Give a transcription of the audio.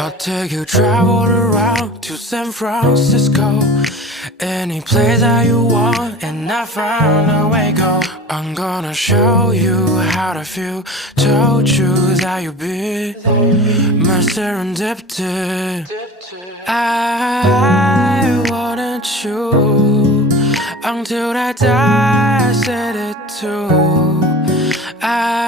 I'll take you travel around to San Francisco. Any place that you want and I find a way go. I'm gonna show you how to feel. Told you that you'll be my serendipity. I wanted you until I die, I said it too. I